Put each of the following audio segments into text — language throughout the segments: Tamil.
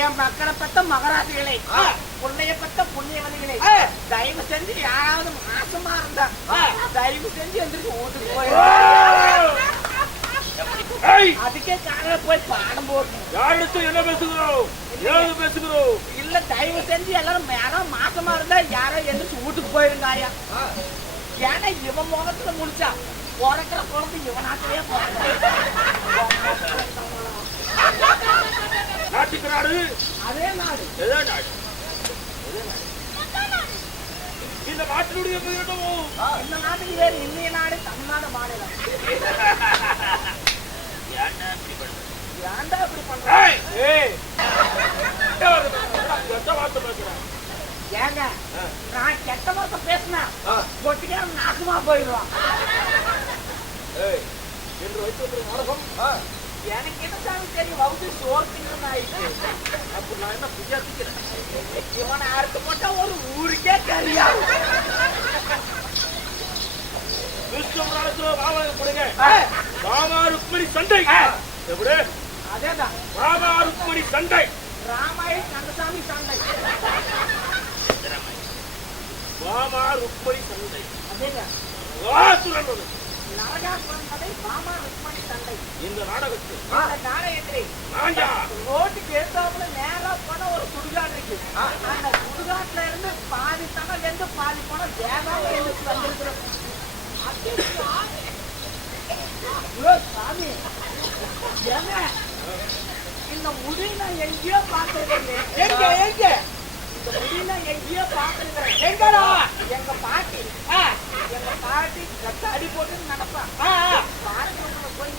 என் மக்களை பத்த மகராசிகளை, புள்ளைய பத்த புண்ணியவதிகளை, தயவு செஞ்சு யாராவது மாசமா இருந்தா தயவு செஞ்சு எந்திரிச்சு வீட்டுக்கு போய் அதுக்கே காலையில போய் பாடம் போடணும். என்ன பேசுகிறோம் பேசுகிறோம் இல்ல தயவு செஞ்சு எல்லாரும் யாராவது மாசமா இருந்தா யாரோ எந்திரிச்சு வீட்டுக்கு போயிருங்க ஐயா. ஏன்னா இவன் முகத்துல முடிச்சா பிறக்கிற குழந்தை இவனாக்கவே நாட்டுக்கிறாரு. அதே நாடு இந்த நாட்டினுடைய இந்த நாட்டுக்கு வேறு இந்திய நாடு தமிழ்நாடு மாநிலம். ஏன்டா இப்படி பண்றேன்? ஏங்க நான் கெட்ட வார்த்தை பேசினேன் கொட்டிக்கா நாசமா போயிடுவான். எனக்கு என்ன சாமி தெரியும், வகுத்து சோர்த்திங்கன்னு ஆயிடுச்சு. அப்ப நான் என்ன பிஜாத்திக்கிறேன், இவனை அறுத்து போட்டா ஒரு ஊருக்கே தெரியா. சண்டை அதேதான் ராமாருக்மணி சண்டை, ராமாயண கந்தசாமி சண்டை, மாமா ருக்மணி சண்டை, அதேதான் நரகாசுரன் கதை, மாமா ருக்மணி சண்டை. இந்த நாடகத்தில் ரோட்டுக்கு எடுத்தாப்புல நேரா போன ஒரு சுடுகாடு இருக்கு. அந்த சுடுகாட்டுல இருந்து பாதி தகவல் இருந்து பாதி போன வேதாவை எழுத்து வந்திருக்கிறோம். சாமி ஏங்க இந்த முடி நான் எங்கேயோ பார்த்திருக்கேன். எங்க எங்க இந்த முடி நான் எங்கேயோ பார்த்திருக்கிறேன். எங்கடா? எங்க பாட்டி எங்க பாட்டி அடி போட்டு நடப்பா பாருங்க போய்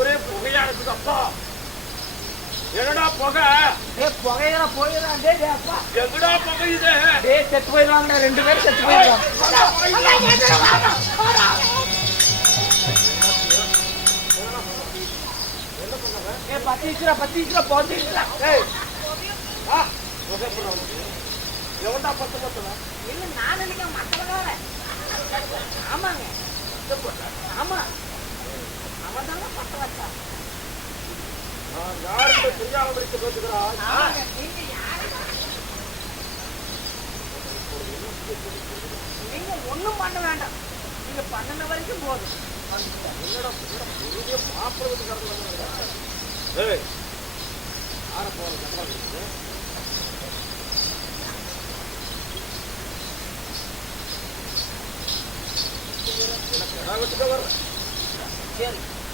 ஒரே புகையா இருக்குது. அப்பா என்னடா புகை? புகையில போயிடலாம். எங்கடா புகையுது? செத்து போயிடுவாங்க, 2 பேரும் செத்து போயிடுவாங்க. பத்தீஸ்வரா போதீஸ்வரா எவன்டா பத்து பத்தல? இல்ல நான் இல்லைங்க மக்களால. ஆமாங்க ஆமா அவன் தாங்க பத்த வச்சா. யாருக்கு தெரியாம இருக்க பேசுகிறான்? நீங்க ஒண்ணும் பண்ண வேண்டாம், நீங்க பண்ணன வரைக்கும் போதும்.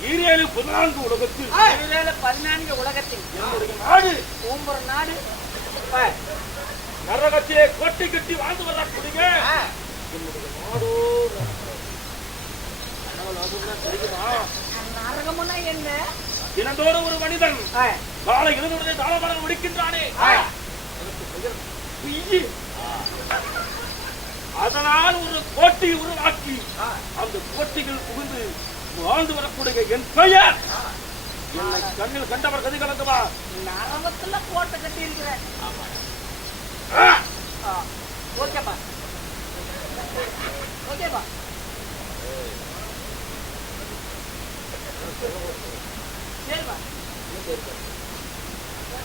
ஈரேழு 14 உலகத்தில் 14 உலகத்தில் நாடு ஒவ்வொரு நாடு நரகத்திலே கொட்டி கட்டி வாழ்ந்து வரக்கூடிய என்னுடைய நாடோ தெரியுமா? நரகம்னா என்ன? தினந்தோறும் ஒரு மனிதன் காலை எழுதுவதை தாளபாடம் முடிக்கின்றானே, அதனால் ஒரு போட்டி உருவாக்கி அந்த போட்டிகள் புகுந்து வாழ்ந்து வரக்கூடிய என் பெயர் என்னை கண்ணில் கண்டவர் கதி கலந்துவா. நரகத்துல கோட்டை கட்டி இருக்கிறேன். ஓகேப்பா, ஓகேப்பா. சரிப்பா,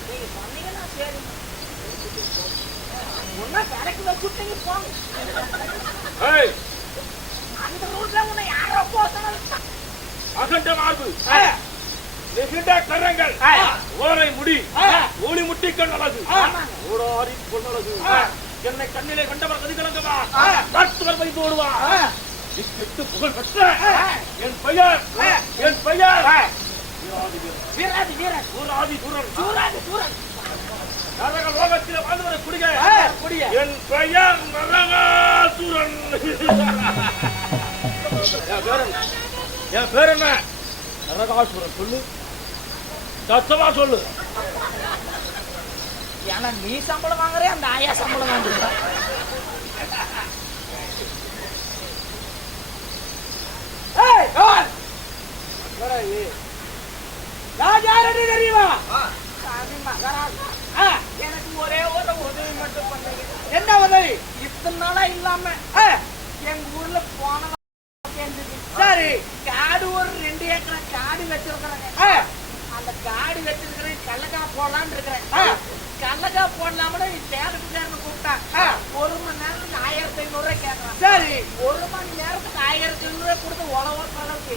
நீங்க சொன்னீங்கன்னா சரி. முன்னா கரெக்ட் வச்சுட்டீங்க போங்க. அந்த ரூட்ல உன்னை யாரோ போசணும். அகண்ட மார்பு, நெகிழ்ந்த கரங்கள், ஓலை முடி, ஒளி முட்டிக்கண் அழகு, ஓடாரி பொன்னழகு, என்னை கண்ணிலே கண்டவர் கதி கலங்கவா, மருத்துவர் வைத்து ஓடுவா. இட்டு புகழ் பெற்ற என் பெயர் வீராதி வீரன், சூராதி சூரன், சூராதி சூரன், நரக லோகத்தில் வாழ்ந்து வரக்கூடிய என் பெயர் நரகாசுரன். என் பேர் என்ன? நரகாசுரன். சொல்லு, சத்தமா சொல்லு. ஏன்னா நீ சம்பளம் வாங்குறே, அந்த ஆயா சம்பளம் வாங்குற. ராஜாரடி தெரியுமா? சாமி மகாராஜா, எனக்கு ஒரே ஒரு உதவி மட்டும் பண்ணுங்க. என்ன உதவி? இத்தனை நாளா இல்லாம எங்க ஊர்ல போன சரி காடு ஒரு 2 ஏக்கர் காடு வச்சிருக்கிறேங்க. அந்த காடு வச்சிருக்கிறேன், கல்லக்காய் போடலான்னு இருக்கிறேன். கல்லக்காய் போடலாம்னு தேர்தல் கூப்பிட்டா 1 மணி நேரத்துக்கு 1500 கேட்கறான். சரி, 1 மணி நேரத்துக்கு 1500 கொடுத்து உழவு அளவுக்கு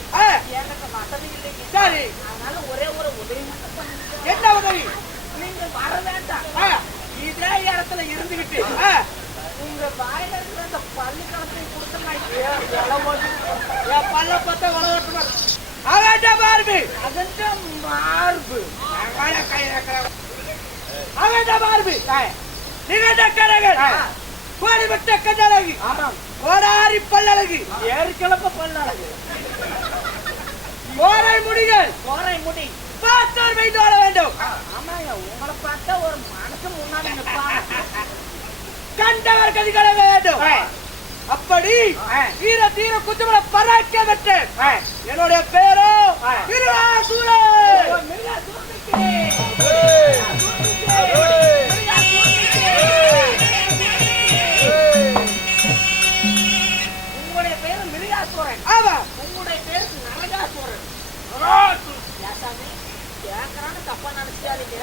எனக்கு வசதி இல்லைங்க. சரி, அதனால ஒரே ஒரு உதவி மட்டும் பண்ணுங்க. என்ன உதவி? நீங்க வர வேண்டாம், இதே இடத்துல இருந்துகிட்டு உங்க வாயில இருக்கிற அந்த பள்ளிக்கூடத்தை கொடுத்தா பல்ல பார்த்தா வளர்த்து அகண்ட மார்பு, அகண்ட மார்பு, அகண்ட மார்பு, நிகழ்ந்த கரங்கள், கோடிபட்ட கண்ணழகு, கோடாரி பல்லழகு, ஏற்கனவே பல்லழகு, கோரை முடிகள், கோரை முடி பார்த்தோர் வைத்து வாழ வேண்டும். ஆமாங்க, உங்களை பார்த்தா ஒரு மனசு முன்னாடி நிற்பாங்க. கண்டவர் கதி கலங்க வேண்டும். அப்படி வீர தீர குத்துமல பராக்க பெற்ற என்னுடைய பேரோ மிருகாசுரன். உங்களுடைய பேரு மிருகாசுரன். ஆமா, உங்களுடைய பேரு நரகாசுரன். கேட்கறான்னு தப்பா நினைச்சாதீங்க.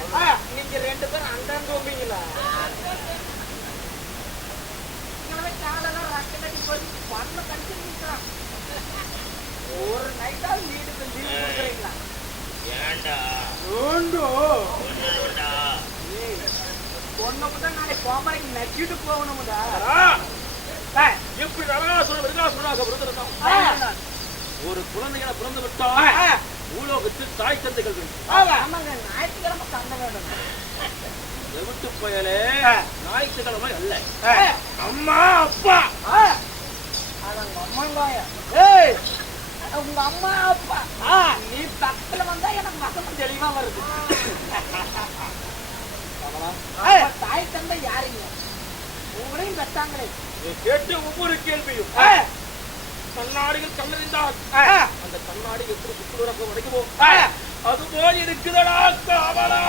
நீங்க 2 பேரும் அண்டான் தோம்பீங்களா? காலெல்லாம் ரத்த கட்டி போய் பண்ண கடிச்சு நிற்கிறான். ஒரு நைட்டா வீடுக்கு லீவ் கொடுக்குறீங்களா? பொண்ணுக்குதான் நாளை கோமரைக்கு நக்கிட்டு போகணும்டா. எப்படி நரகாசுரன் மிருகாசுரனாக பிறந்திருந்தான்? ஒரு குழந்தைகளை பிறந்து விட்டால் பூலோகத்தில் தாய் தந்தைகள் வேண்டும். ஆமாங்க, ஞாயிற்றுக்கிழமை தந்த வேண்டும். எவிட்டு போயலே ஞாயிற்றுக்கிழமை அல்ல, அம்மா அப்பா. அதங்க அம்மாங்காய உங்க அம்மா அப்பா நீ பக்கத்துல வந்தா எனக்கு மகமும் தெளிவா வருது. தாய் தந்தை யாருங்க? உங்களையும் பெற்றாங்களே. கேட்டு ஒவ்வொரு கேள்வியும் கண்ணாடியில் கல்லறிந்தால் அந்த கண்ணாடி எப்படி சுற்றுலக உடைக்குமோ அதுபோல் இருக்குதடா காவலா.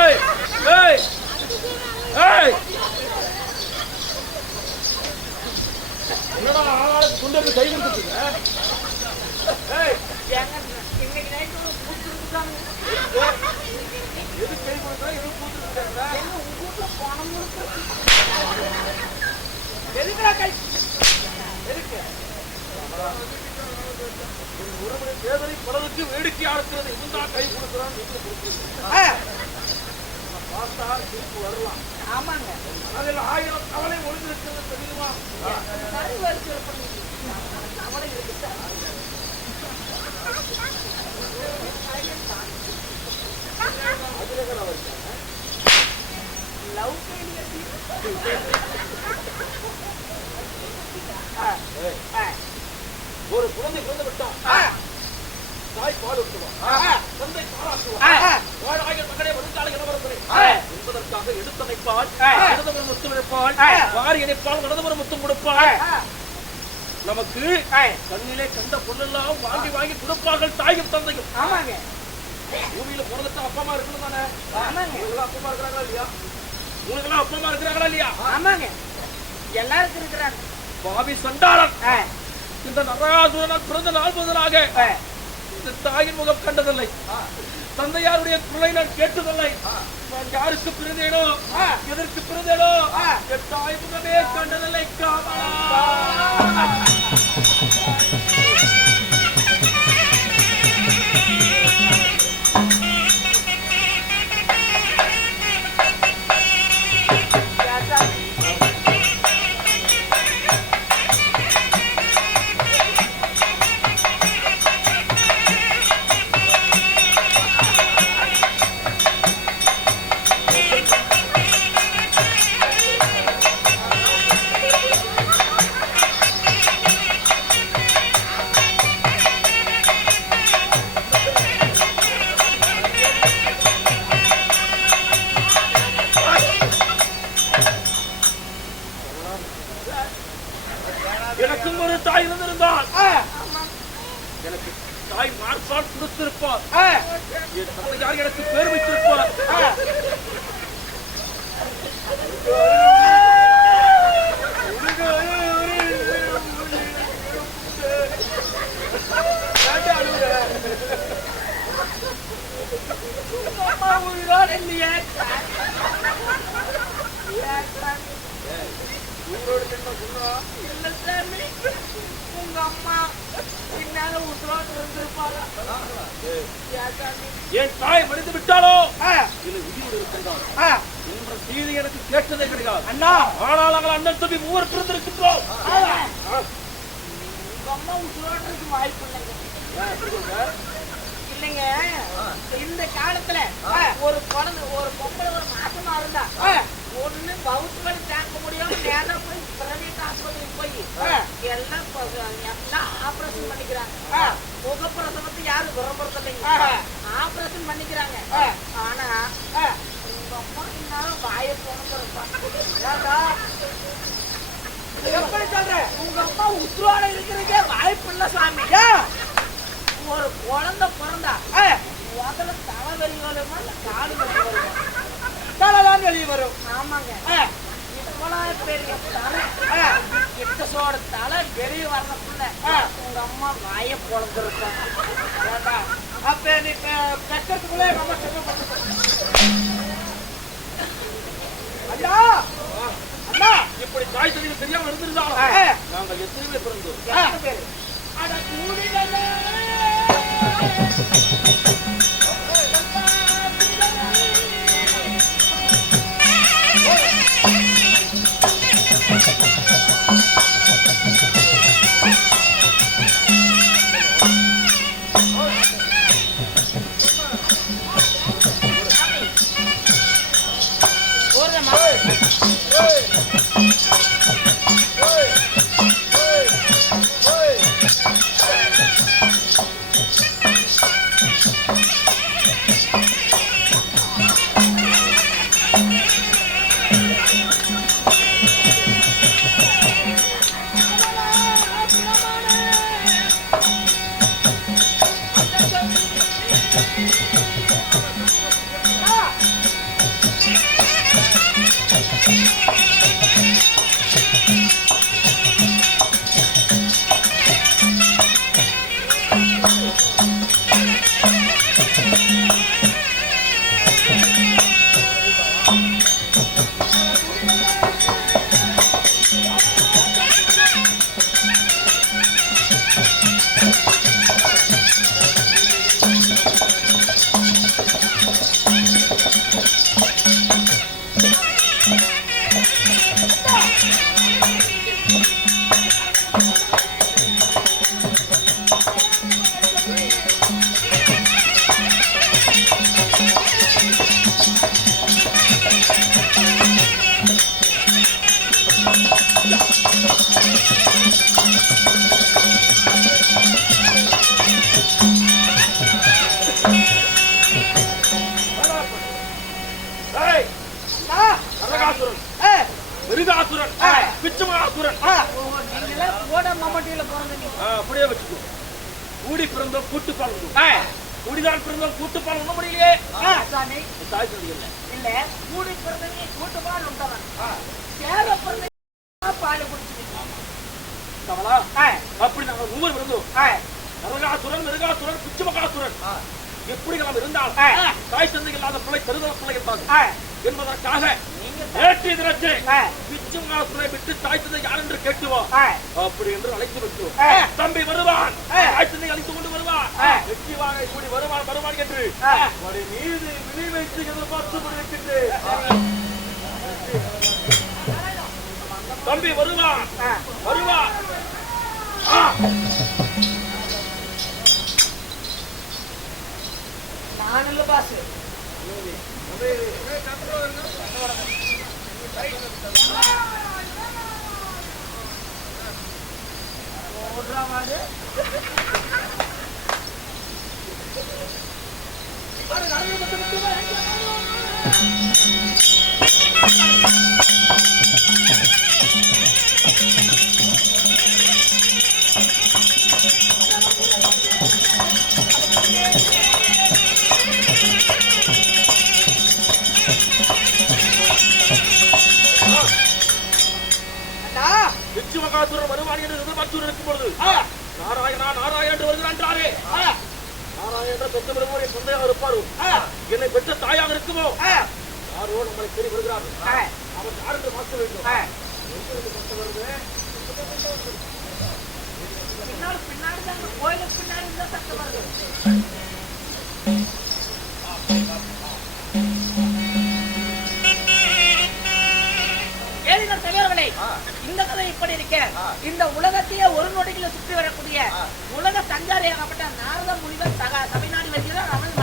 ஏய் ஏய் ஏய் என்னடா ஆளாளுக்கு குண்டருக்கு கை கொடுத்துட்டீங்க? ஏய் இன்னைக்கு நைட்டு கூப்பிட்டுருக்காங்க. எது கை கொடுத்தா எது கூத்துட்டாங்க? உங்க வீட்டுல பணம் இருக்கு. எதுக்குடா கை? எதுக்கு? ஒருமுறை தேர்தலை பலருக்கு வேடிக்கை ஆடுகிறது. இதுதான் கை கொடுக்குறான்னு வீட்டுல கொடுக்குறீங்க. பார்த்தா திருப்பி வரலாம். ஆமாங்க. அதில் 1000 கவலை ஒழுங்கிருக்கிறது தெரியுமா? மாதிரி வரிசை பண்ணி கவலை இருக்கு. லவ் ஒரு குழந்தை பிறந்து விட்டான். தாய் பால் ஊட்டுவான், தந்தை பாராட்டுவான். வாழாக மகனே வருங்கால இளவரசரே என்பதற்காக எடுத்தமைப்பால் இடதுபுறம் முத்தம் எடுப்பாள், வாரி இணைப்பால் வலதுபுறம் முத்தம் கொடுப்பாள். நமக்கு கண்ணிலே கண்ட பொருளெல்லாம் வாங்கி வாங்கி கொடுப்பார்கள் தாயும் தந்தையும். ஆமாங்க. பூமியில பிறந்துட்டு அப்பா அம்மா இருக்கணும் தானே? ஆமாங்க. உங்களுக்கெல்லாம் அப்பா அம்மா இருக்கிறாங்களா இல்லையா? உங்களுக்கெல்லாம் அப்பா அம்மா இருக்கிறாங்களா இல்லையா? ஆமாங்க. எல்லாருக்கும் இருக்கிறாங்க. பாவி சண்டாளன் இந்த நரகாசுரனால் பிறந்த நாள் முதலாக இந்த தாயின் முகம் கண்டதில்லை, தந்தையாருடைய குரலை நான் கேட்டதில்லை. நான் யாருக்கு பிறந்தேனோ எதற்கு பிறந்தேனோ என் தாய் முகமே கண்டதில்லை. காவலா எனக்கும் ஒரு தாய் இருந்திருந்தால் எனக்கு தாய் மார்பால் கொடுத்திருப்பார். என் தந்தையார் எனக்கு பேர் வைத்திருப்பார். உங்க அம்மா பின்னால உசுரோடு இருந்திருப்பாங்க. என் தாய் மடிந்து விட்டாலோ இல்லை விதியோடு இருக்கின்றார் என்ற செய்தி எனக்கு கேட்டதே கிடையாது அண்ணா. ஆனால் நாங்கள் அண்ணன் தம்பி 3 பிறந்திருக்கின்றோம். உங்க அம்மா உசுரோடு இருக்கு வாய்ப்பு இல்லைங்க. இல்லைங்க, இந்த காலத்துல ஒரு குழந்தை ஒரு பொம்பளை ஒரு மாசமா இருந்தா ஒண்ணு பவுத்து வலி தாக்க முடியாம நேரம் போய் பிரைவேட் ஆஸ்பத்திரிக்கு போய் எல்லாம் ஆபரேஷன் பண்ணிக்கிறாங்க. முகப்பிரசவத்தை யாரும் விரும்புறதில்லைங்க, ஆபரேஷன் பண்ணிக்கிறாங்க. ஆனா உங்க அம்மா இன்னாலும் வாய போனப்பா எப்படி சொல்ற? உங்க அம்மா உசுரோட இருக்கிறதுக்கே வாய்ப்பு இல்ல சாமி. ஒரு குழந்தை பிறந்தா முதல்ல தலை வெளியே வருமா இல்ல காடு வெளியே வருமா? தலைதான் வெளியே வரும். ஆமாங்க. இவ்வளவு பெரிய தலை கிட்டசோட தலை வெளியே வரக்குள்ள உங்க அம்மா வாய பொழந்துருக்கா. அப்ப நீ கஷ்டத்துக்குள்ளே நம்ம ஐயா அண்ணா இப்படி தாய் தந்தைக்கு தெரியாம இருந்திருந்தாலும் நாங்கள் எத்தனை பேர் பிறந்தோம்? அட கூடிகளே அப்படியே வச்சுக்கோ. கூடி பிறந்தோம் கூட்டு பாலணும். கூடிதான் பிறந்தோம் கூட்டு பாலணும் முடியலையே. தாய் சொல்லுங்க இல்ல கூடி பிறந்தவங்க கூட்டு பால் உண்டவன் சேர பிறந்த பால் குடிச்சிருக்கோம். அப்படி நாங்கள் ஒவ்வொரு பிறந்தோம். நரகாசுரன் மிருகாசுரன் பிச்சுமகாசுரன் எப்படி நாம் இருந்தால் தாய் தந்தை இல்லாத பிள்ளை தருதல பிள்ளை இருந்தாங்க என்பதற்காக நேற்றைய தினத்தை பிச்சுமகாசுரனை விட்டு தாய் தந்தை யார் என்று கேட்டுவோம் அப்படி என்று அழைத்து விட்டோம். தம்பி வருவான், தாய் தந்தை அழைத்து கொண்டு வருவான், வெற்றிவாக கூடி வருவான் வருவான் என்று மீது விழி வைத்து எதிர்பார்த்து கொண்டிருக்கின்றேன். தம்பி வருவான் வருவான். நான் இல்ல பாசு பிச்சுமகாசுரன் வருவான் என்று எதிர்பார்த்து இருக்கும் பொழுது நாராயணா நாராயண என்று வருகிறான்றாரே. நாராயண சொந்த விரும்புவதை சொந்தையாக இருப்பாரோ, என்னை பெற்ற தாயாக இருக்குமோ, யாரோ நம்மளை தேடி வருகிறார்கள். அவன் யார் என்று பார்க்க வேண்டும். பின்னாடி பின்னாடி தான் கோயிலுக்கு பின்னாடி தான் சத்தம் வருது. தலைவர்களே, இந்த கதை இப்படி இருக்க, இந்த உலகத்தையே ஒரு நொடியில் சுற்றி வரக்கூடிய உலக சஞ்சாரியாகப்பட்ட நாரத முனிவர் தமிழ்நாடு வைக்கிறார். அவன்